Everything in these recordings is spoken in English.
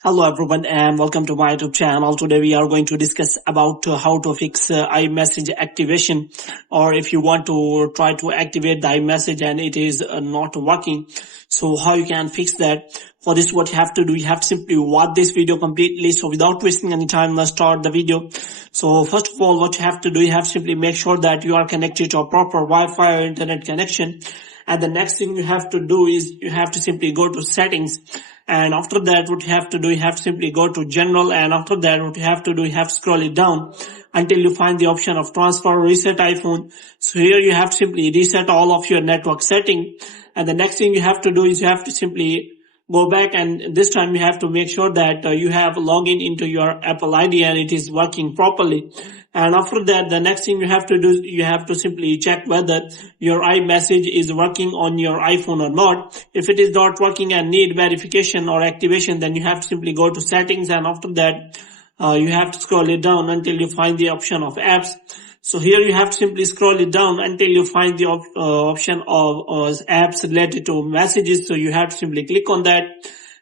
Hello everyone and welcome to my YouTube channel. Today we are going to discuss about how to fix iMessage activation, or if you want to try to activate the iMessage and it is not working. So how you can fix that? For this, what you have to do, you have to simply watch this video completely. So without wasting any time, let's start the video. So first of all, what you have to do, you have to simply make sure that you are connected to a proper Wi-Fi or internet connection. And the next thing you have to do is you have to simply go to settings. And after that, what you have to do, you have to simply go to general. And after that, what you have to do, you have to scroll it down until you find the option of transfer or reset iPhone. So here you have to simply reset all of your network setting. And the next thing you have to do is you have to simply go back, and this time you have to make sure that you have login into your Apple ID and it is working properly. And after that, the next thing you have to do, you have to simply check whether your iMessage is working on your iPhone or not. If it is not working and need verification or activation, then you have to simply go to settings, and after that, you have to scroll it down until you find the option of apps. So here you have to simply scroll it down until you find the option of apps related to messages. So you have to simply click on that.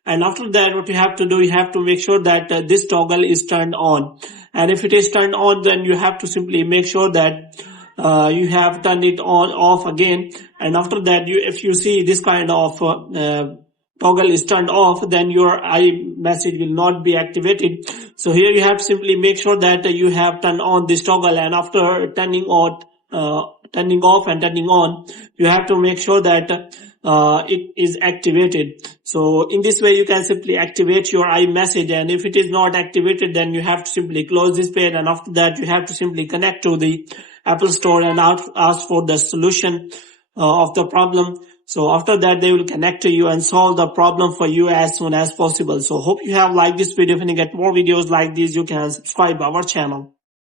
And after that, what you have to do, you have to make sure that this toggle is turned on. And if it is turned on, then you have to simply make sure that you have turned it on off again. And after that, if you see this kind of toggle is turned off, then your iMessage will not be activated. So here you have to simply make sure that you have turned on this toggle, and after turning off and turning on, you have to make sure that it is activated. So in this way, you can simply activate your iMessage, and if it is not activated, then you have to simply close this page, and after that, you have to simply connect to the Apple Store and ask for the solution of the problem. So after that, they will connect to you and solve the problem for you as soon as possible. So hope you have liked this video. If you get more videos like this, you can subscribe our channel.